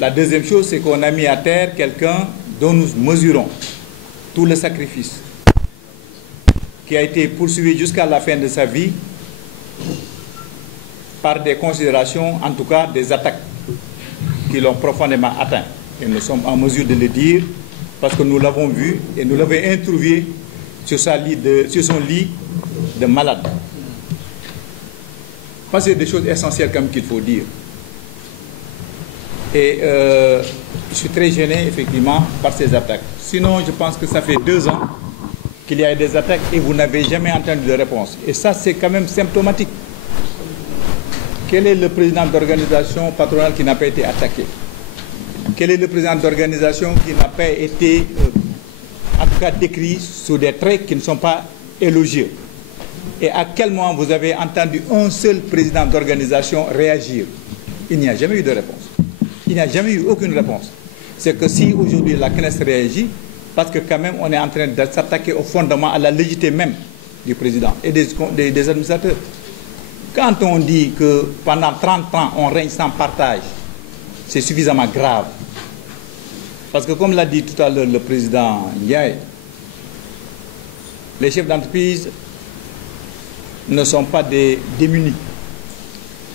La deuxième chose, c'est qu'on a mis à terre quelqu'un dont nous mesurons tout le sacrifice, qui a été poursuivi jusqu'à la fin de sa vie par des considérations, en tout cas des attaques qui l'ont profondément atteint. Et nous sommes en mesure de le dire parce que nous l'avons vu et nous l'avons interviewé sur son lit de malade. Parce que c'est des choses essentielles comme qu'il faut dire. Et je suis très gêné, effectivement, par ces attaques. Sinon, je pense que ça fait 2 ans qu'il y a des attaques et vous n'avez jamais entendu de réponse. Et ça, c'est quand même symptomatique. Quel est le président d'organisation patronale qui n'a pas été attaqué? Quel est le président d'organisation qui n'a pas été, en tout cas, décrit sous des traits qui ne sont pas élogieux? Et à quel moment vous avez entendu un seul président d'organisation réagir? Il n'y a jamais eu de réponse. Il n'y a jamais eu aucune réponse. C'est que si aujourd'hui la CNES réagit, parce que quand même on est en train de s'attaquer au fondement, à la légitimité même du président et des administrateurs. Quand on dit que pendant 30 ans on règne sans partage, c'est suffisamment grave. Parce que comme l'a dit tout à l'heure le président Ndiaye, les chefs d'entreprise ne sont pas des démunis,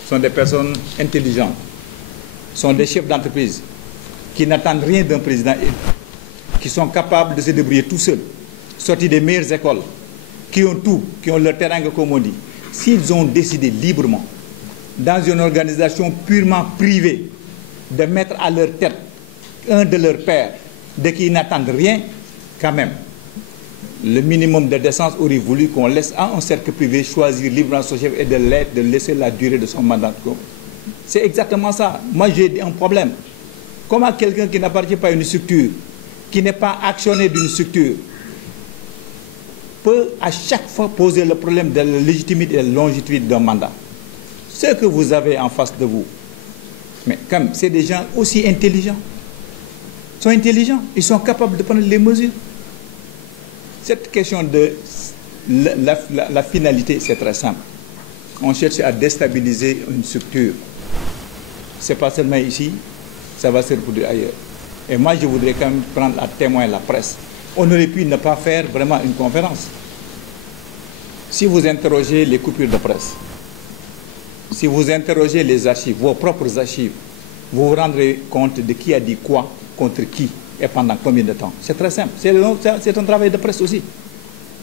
sont des personnes intelligentes, sont des chefs d'entreprise qui n'attendent rien d'un président élu, qui sont capables de se débrouiller tout seuls, sortis des meilleures écoles, qui ont tout, qui ont leur terrain comme on dit. S'ils ont décidé librement, dans une organisation purement privée, de mettre à leur tête un de leurs pairs, de qui ils n'attendent rien, quand même, le minimum de décence aurait voulu qu'on laisse à un cercle privé choisir librement son chef et de laisser la durée de son mandat. C'est exactement ça. Moi, j'ai un problème. Comment quelqu'un qui n'appartient pas à une structure, qui n'est pas actionnaire d'une structure, peut à chaque fois poser le problème de la légitimité et de la longévité d'un mandat? Ce que vous avez en face de vous, mais comme c'est des gens aussi intelligents, ils sont intelligents, ils sont capables de prendre les mesures. Cette question de la finalité, c'est très simple. On cherche à déstabiliser une structure. Ce n'est pas seulement ici, ça va se reproduire ailleurs. Et moi, je voudrais quand même prendre à témoin la presse. On aurait pu ne pas faire vraiment une conférence. Si vous interrogez les coupures de presse, si vous interrogez les archives, vos propres archives, vous vous rendrez compte de qui a dit quoi, contre qui et pendant combien de temps. C'est très simple. C'est un travail de presse aussi.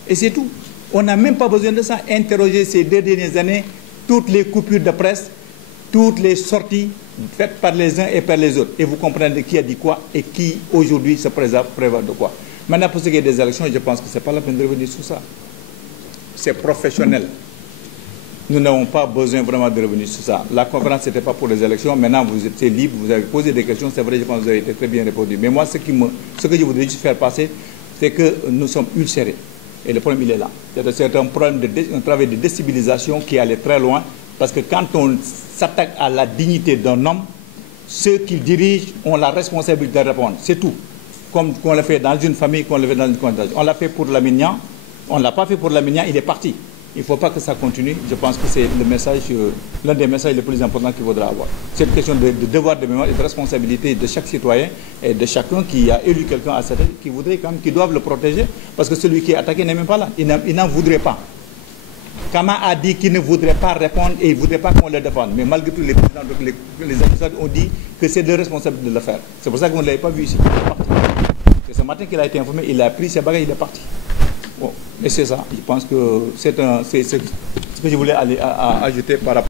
Et c'est tout. On n'a même pas besoin de ça. Interroger ces 2 dernières années, toutes les coupures de presse, toutes les sorties faites par les uns et par les autres. Et vous comprenez qui a dit quoi et qui aujourd'hui se prévoit de quoi. Maintenant, pour ce qui est des élections, je pense que ce n'est pas la peine de revenir sur ça. C'est professionnel. Nous n'avons pas besoin vraiment de revenir sur ça. La conférence, ce n'était pas pour les élections. Maintenant, vous êtes libre, vous avez posé des questions. C'est vrai, je pense que vous avez été très bien répondu. Mais moi, ce que je voudrais juste faire passer, c'est que nous sommes ulcérés. Et le problème, il est là. C'est un problème un travail de déstabilisation qui allait très loin. Parce que quand on s'attaque à la dignité d'un homme, ceux qui dirigent ont la responsabilité de répondre. C'est tout. Comme on l'a fait dans une famille, qu'on l'a fait dans une contestation. On l'a fait pour Lamine, on ne l'a pas fait pour Lamine, il est parti. Il ne faut pas que ça continue. Je pense que c'est le message, l'un des messages les plus importants qu'il faudra avoir. C'est une question de devoir de mémoire et de responsabilité de chaque citoyen et de chacun qui a élu quelqu'un à sa tête, qui voudrait quand même, qui doivent le protéger, parce que celui qui est attaqué n'est même pas là. Il n'en voudrait pas. Kama a dit qu'il ne voudrait pas répondre et il ne voudrait pas qu'on le défende. Mais malgré tout, les présidents, les administrateurs ont dit que c'est leur responsabilité de le faire. C'est pour ça qu'on ne l'avait pas vu ici. C'est ce matin qu'il a été informé, il a pris ses bagages, il est parti. Bon, et c'est ça. Je pense que c'est ce que je voulais ajouter par rapport.